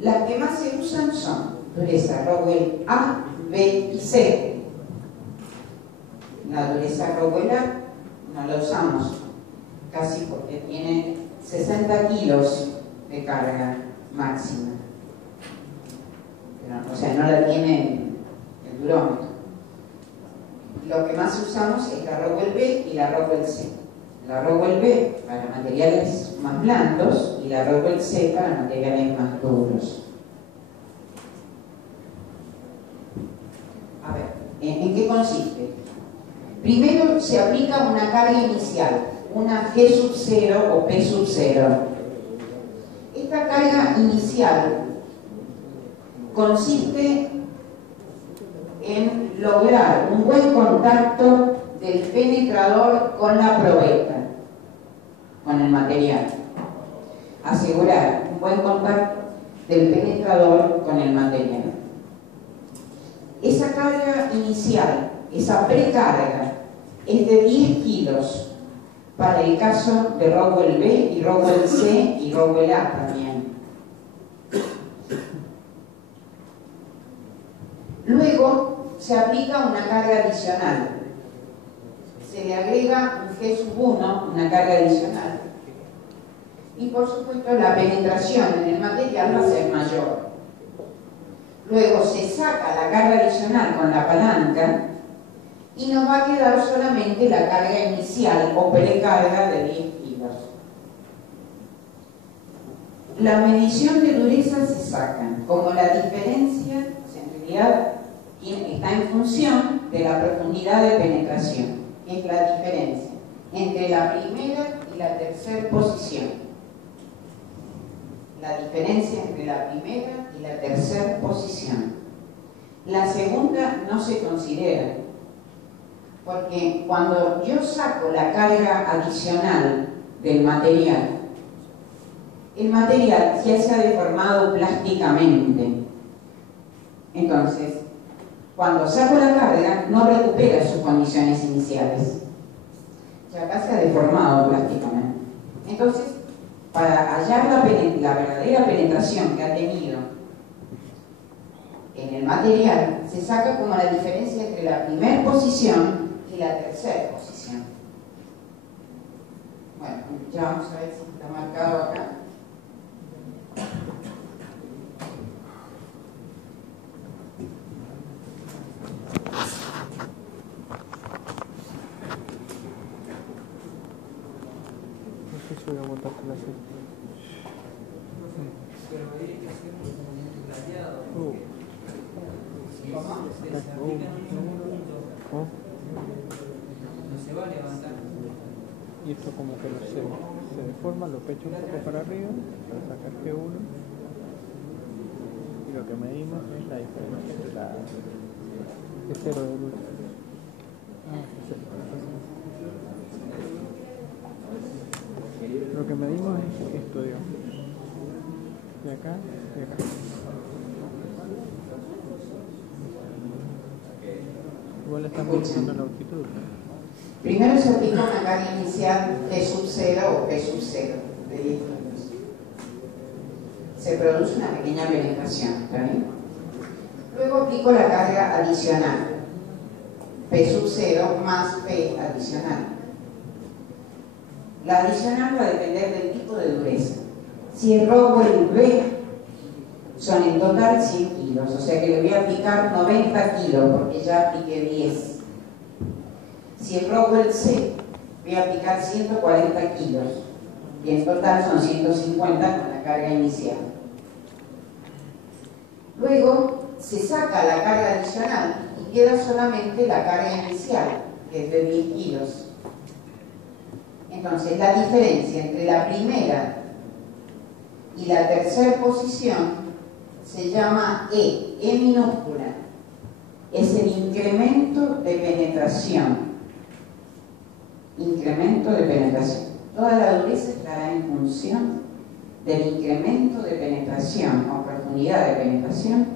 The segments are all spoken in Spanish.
Las que más se usan son dureza Rockwell A, B y C. La dureza Rockwell A no la usamos casi porque tiene 60 kilos de carga máxima. Pero, o sea, no la tiene el durómetro. Lo que más usamos es la Rockwell B y la Rockwell C. La Rockwell B para materiales más blandos y la Rockwell C para materiales más duros. A ver, ¿en qué consiste? Primero se aplica una carga inicial, una G sub 0 o P sub 0. Esta carga inicial consiste en lograr un buen contacto del penetrador con la probeta, con el material. Asegurar un buen contacto del penetrador con el material. Esa carga inicial, esa precarga, es de 10 kilos para el caso de Rockwell B y Rockwell C y Rockwell A también. Luego se aplica una carga adicional. Se le agrega un G sub 1, una carga adicional. Y por supuesto la penetración en el material va a ser mayor. Luego se saca la carga adicional con la palanca y nos va a quedar solamente la carga inicial o precarga de 10 kilos. La medición de dureza se saca como la diferencia, o sea, en realidad está en función de la profundidad de penetración, que es la diferencia entre la primera y la tercera posición. La diferencia entre la primera y la tercera posición. La segunda no se considera, porque cuando yo saco la carga adicional del material, el material ya se ha deformado plásticamente. Entonces, cuando saco la carga, no recupera sus condiciones iniciales. Ya acá se ha deformado plásticamente. Entonces, para hallar la verdadera penetración que ha tenido en el material, se saca como la diferencia entre la primera posición y la tercera posición. Bueno, ya vamos a ver si está marcado acá. Voy a montar con la serie. Pero hay que hacer un movimiento plateado. No se va a levantar. Y esto como que se deforma, lo pecho un poco para arriba, para sacar G1. Y lo que medimos es la diferencia entre la G0 del último. Lo que medimos es esto, digamos. De acá y acá. Igual están midiendo la longitud. Primero se aplica una carga inicial G sub 0 o P sub 0 de 10 kilos. Se produce una pequeña penetración, ¿está bien? Luego aplico la carga adicional, P sub 0 más P adicional. La adicional va a depender del tipo de dureza. Si es Rockwell B, son en total 100 kilos, o sea que le voy a aplicar 90 kilos porque ya apliqué 10. Si es Rockwell C, voy a aplicar 140 kilos y en total son 150 con la carga inicial. Luego se saca la carga adicional y queda solamente la carga inicial, que es de 10 kilos. Entonces la diferencia entre la primera y la tercera posición se llama E minúscula. Es el incremento de penetración. Incremento de penetración. Toda la dureza estará en función del incremento de penetración o profundidad de penetración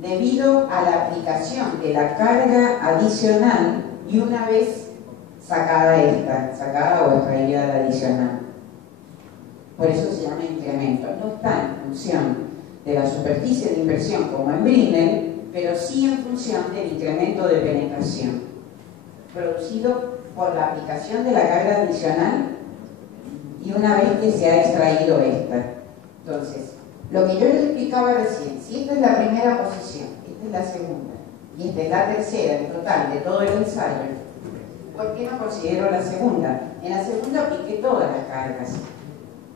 debido a la aplicación de la carga adicional y una vez sacada o extraída la adicional. Por eso se llama incremento. No está en función de la superficie de inversión como en Brindle, pero sí en función del incremento de penetración producido por la aplicación de la carga adicional y una vez que se ha extraído esta. Entonces, lo que yo les explicaba recién, si esta es la primera posición, esta es la segunda y esta es la tercera en total de todo el ensayo, ¿por qué no considero la segunda? En la segunda apliqué todas las cargas,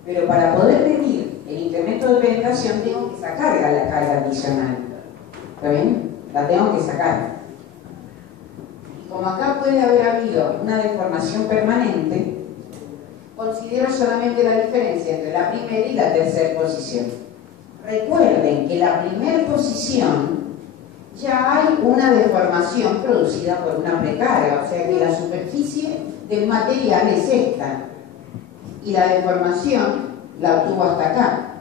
pero para poder medir el incremento de penetración tengo que sacar la carga adicional. ¿Está bien? La tengo que sacar. Y como acá puede haber habido una deformación permanente, considero solamente la diferencia entre la primera y la tercera posición. Recuerden que la primera posición ya hay una deformación producida por una precarga, o sea que la superficie del material es esta y la deformación la obtuvo hasta acá.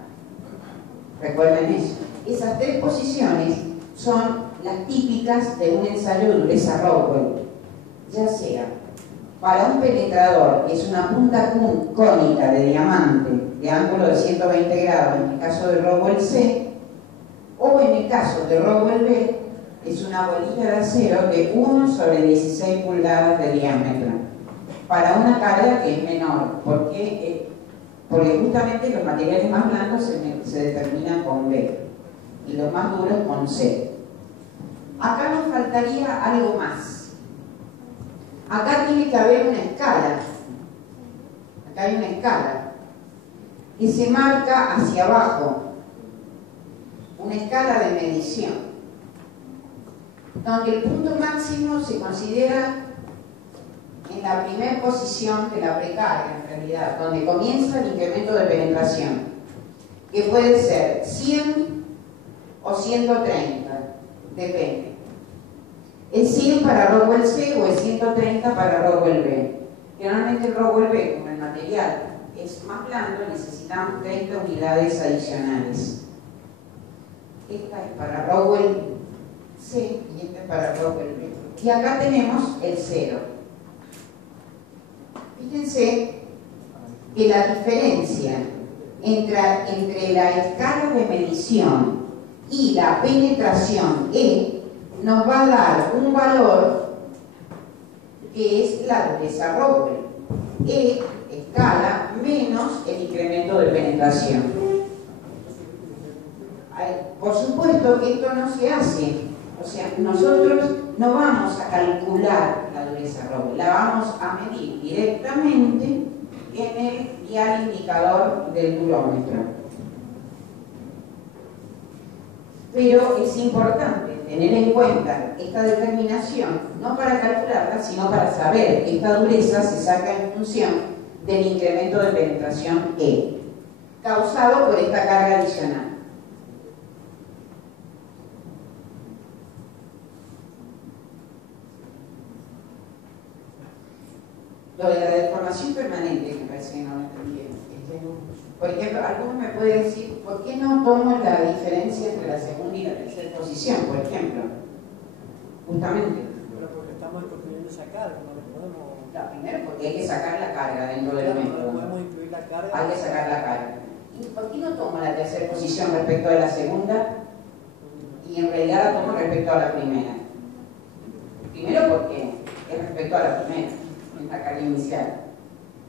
Recuerden eso. Esas tres posiciones son las típicas de un ensayo de dureza Rockwell, ya sea para un penetrador que es una punta cónica de diamante de ángulo de 120 grados en el caso de Rockwell C, o en el caso de Rockwell B es una bolilla de acero de 1/16 pulgadas de diámetro para una carga que es menor, porque justamente los materiales más blandos se determinan con B y los más duros con C. Acá nos faltaría algo más. Acá tiene que haber una escala. Acá hay una escala que se marca hacia abajo, una escala de medición, donde el punto máximo se considera en la primera posición de la precarga, en realidad, donde comienza el incremento de penetración, que puede ser 100 o 130, depende. Es 100 para Rockwell C o es 130 para Rockwell B. Generalmente el Rockwell B, como el material es más blando, necesitamos 30 unidades adicionales. Esta es para Rockwell C y esta es para Rockwell B. Y acá tenemos el 0. Fíjense que la diferencia entre la escala de medición y la penetración E nos va a dar un valor que es la dureza Rockwell. E, escala, menos el incremento de penetración. Por supuesto que esto no se hace, o sea, nosotros no vamos a calcular la dureza Rockwell, la vamos a medir directamente en el dial indicador del durómetro. Pero es importante tener en cuenta esta determinación, no para calcularla, sino para saber que esta dureza se saca en función del incremento de penetración E, causado por esta carga adicional. Lo de la deformación permanente, me parece que no lo entendieron. Por ejemplo, algunos me pueden decir, ¿por qué no tomo la diferencia entre la segunda y la tercera posición, por ejemplo? Justamente. Pero porque estamos construyendo esa carga, no le podemos... La primera, porque hay que sacar la carga dentro del método. No podemos incluir la carga. Hay que sacar la carga. ¿Y por qué no tomo la tercera posición respecto a la segunda? Y en realidad la tomo respecto a la primera. Primero porque es respecto a la primera, en la carga inicial.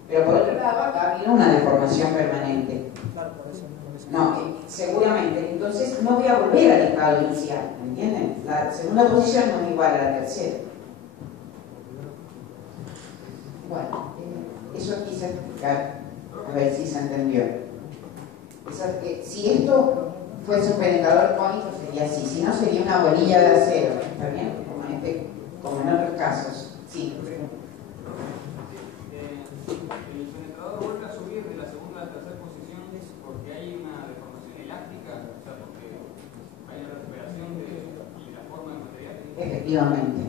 Pero por otro lado, acá ha habido una deformación permanente. Claro, por eso. No, seguramente. Entonces no voy a volver al estado inicial, ¿entienden? La segunda posición no es igual a la tercera. Bueno, eso quise explicar, a ver si se entendió. Si esto fuese un penetrador cónico sería así, si no sería una bolilla de acero, ¿está bien? Como en otros casos. Sí. El penetrador vuelve a subir de la segunda a la tercera posición porque hay una deformación elástica, o sea, porque hay una recuperación de la forma del material. Efectivamente.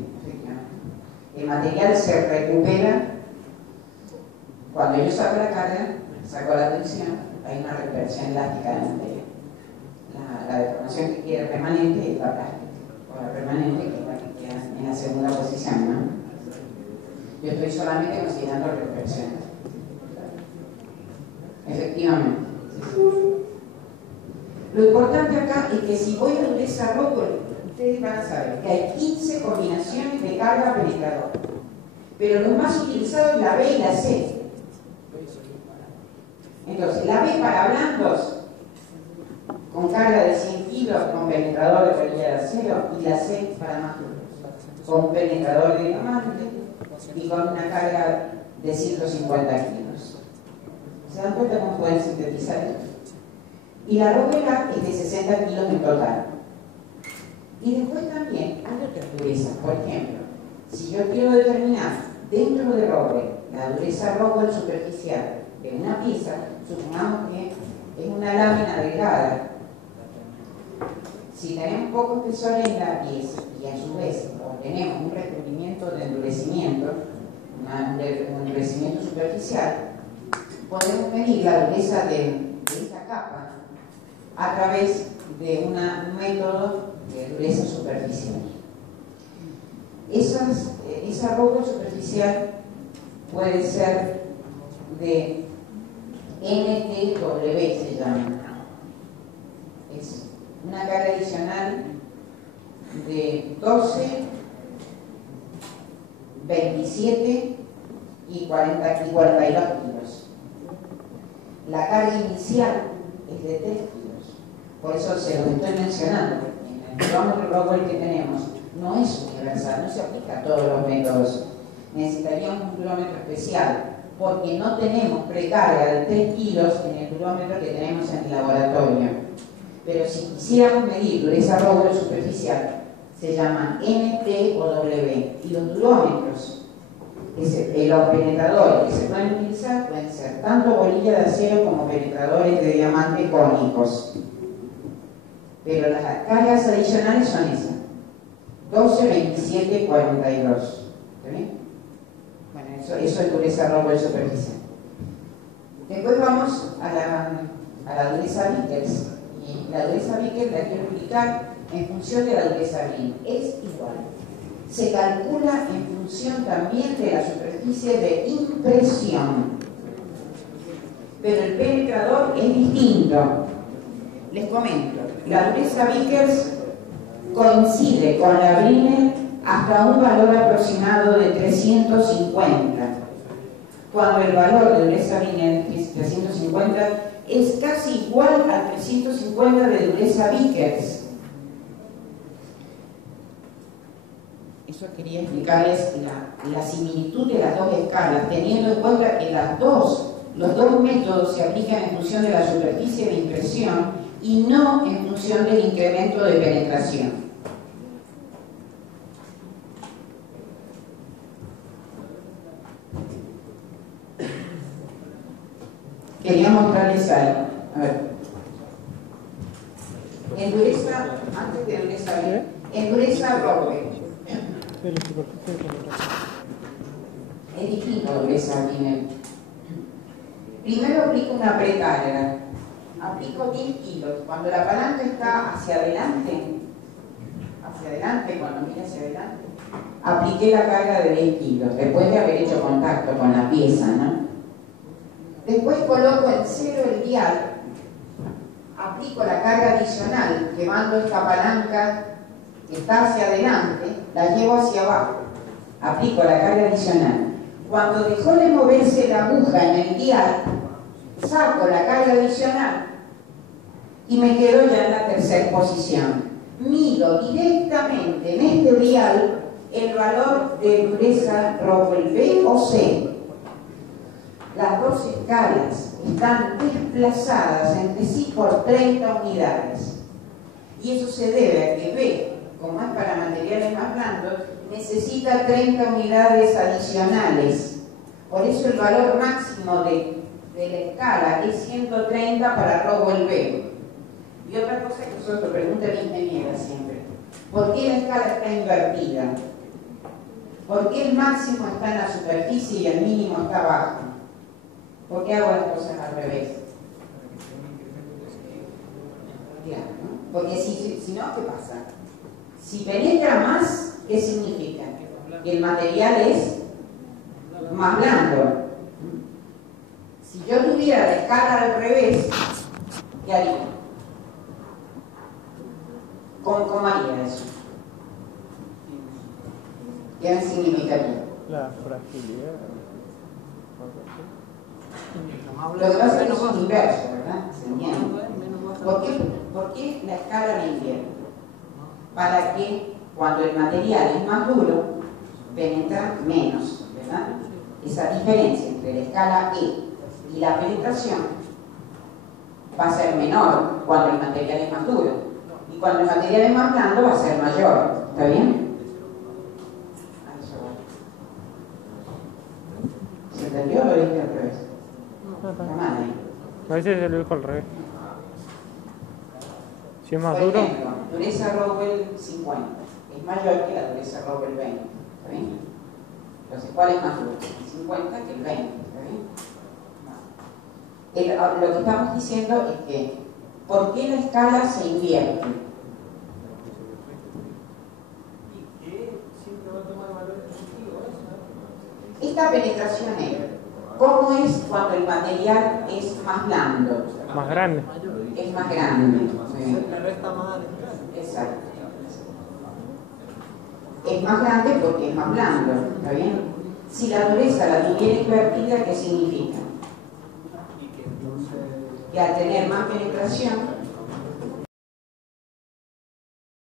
El material se recupera cuando yo saco la carga, saco la tensión, hay una recuperación elástica del material. La deformación que queda permanente es la plástica, o la permanente que es la que queda en la segunda posición, ¿no? Yo estoy solamente considerando recuperación. Efectivamente. Lo importante acá es que si voy a dureza Rockwell, ustedes van a saber que hay 15 combinaciones de carga penetradora, pero los más utilizados es la B y la C. Entonces, la B para blandos, con carga de 100 kilos, con penetrador de bolilla de acero, y la C para más duros, con penetrador de diamante y con una carga de 150 kilos. ¿Se dan cuenta cómo pueden sintetizar esto? Y la Rockwell es de 60 kilos en total. Y después también hay otras durezas. Por ejemplo, si yo quiero determinar dentro de Rockwell la dureza Rockwell superficial de una pieza, supongamos que es una lámina delgada. Si tenemos poco espesor en la pieza y a su vez obtenemos un recubrimiento de endurecimiento, un endurecimiento superficial, podemos medir la dureza de esa capa a través de un método de dureza superficial. Esa Rockwell superficial puede ser de NTW, se llama. Es una carga adicional de 12, 27 y 42 kilos. La carga inicial es de 3 kilos. Por eso se lo estoy mencionando. En el kilómetro Rockwell que tenemos no es universal, no se aplica a todos los métodos. Necesitaríamos un kilómetro especial, porque no tenemos precarga de 3 kilos en el kilómetro que tenemos en el laboratorio. Pero si quisiéramos medir dureza Rockwell superficial, se llaman NT o W. Y los durómetros, los penetradores que se pueden utilizar, pueden ser tanto bolilla de acero como penetradores de diamante cónicos. Pero las cargas adicionales son esas: 12, 27, 42. ¿Está bien? Bueno, eso es dureza Rockwell superficial. Después vamos a la dureza Vickers. Y la dureza Vickers la quiero explicar en función de la dureza Green. Es igual. Se calcula en función también de la superficie de impresión. Pero el penetrador es distinto. Les comento, la dureza Vickers coincide con la Brinell hasta un valor aproximado de 350. Cuando el valor de dureza Brinell es 350, es casi igual a 350 de dureza Vickers. Eso quería explicarles la similitud de las dos escalas, teniendo en cuenta que los dos métodos se aplican en función de la superficie de impresión y no en función del incremento de penetración. Quería mostrarles algo. A ver. En dureza, antes de dureza, en dureza Rockwell. Es distinto a dureza Brinell. Primero aplico una precarga. Aplico 10 kilos. Cuando la palanca está hacia adelante, cuando mira hacia adelante, apliqué la carga de 10 kilos, después de haber hecho contacto con la pieza, ¿no? Después coloco en cero el dial, aplico la carga adicional, llevando esta palanca que está hacia adelante, la llevo hacia abajo, aplico la carga adicional. Cuando dejó de moverse la aguja en el dial, saco la carga adicional y me quedo ya en la tercera posición. Mido directamente en este dial el valor de dureza Rockwell B o C. Las dos escalas están desplazadas entre sí por 30 unidades. Y eso se debe a que B, como es para materiales más blandos, necesita 30 unidades adicionales. Por eso el valor máximo de la escala es 130 para Rockwell B. Y otra cosa que nosotros pregunta la ingeniera siempre: ¿por qué la escala está invertida? ¿Por qué el máximo está en la superficie y el mínimo está abajo? ¿Por qué hago las cosas al revés? Claro, ¿no? Porque si no, ¿qué pasa? Si penetra más, ¿qué significa? Que el material es más blando. Si yo tuviera la escala al revés, ¿qué haría? ¿Cómo haría eso? ¿Qué significaría? La fragilidad. Lo que pasa es que es inverso, ¿verdad? ¿Se entiende? ¿Por qué la escala de invierno? Para que cuando el material es más duro, penetra menos, ¿verdad? Esa diferencia entre la escala E y la penetración va a ser menor cuando el material es más duro. Y cuando el material es más blando va a ser mayor. ¿Está bien? ¿Se entendió o lo dije al revés? Está mal ahí. A veces se lo dijo al revés. Si es más Por duro. ejemplo, dureza Rowell 50 es mayor que la dureza Rowell 20. ¿Está bien? Entonces, ¿cuál es más duro? El 50 que el 20. ¿Está bien? Lo que estamos diciendo es que ¿por qué la escala se invierte? Esta penetración es, ¿cómo es cuando el material es más blando? Más grande. Es más grande. Le resta más al escala. Exacto. Es más grande porque es más blando, ¿está bien? Si la dureza la tuviera invertida, ¿qué significa? Que al tener más penetración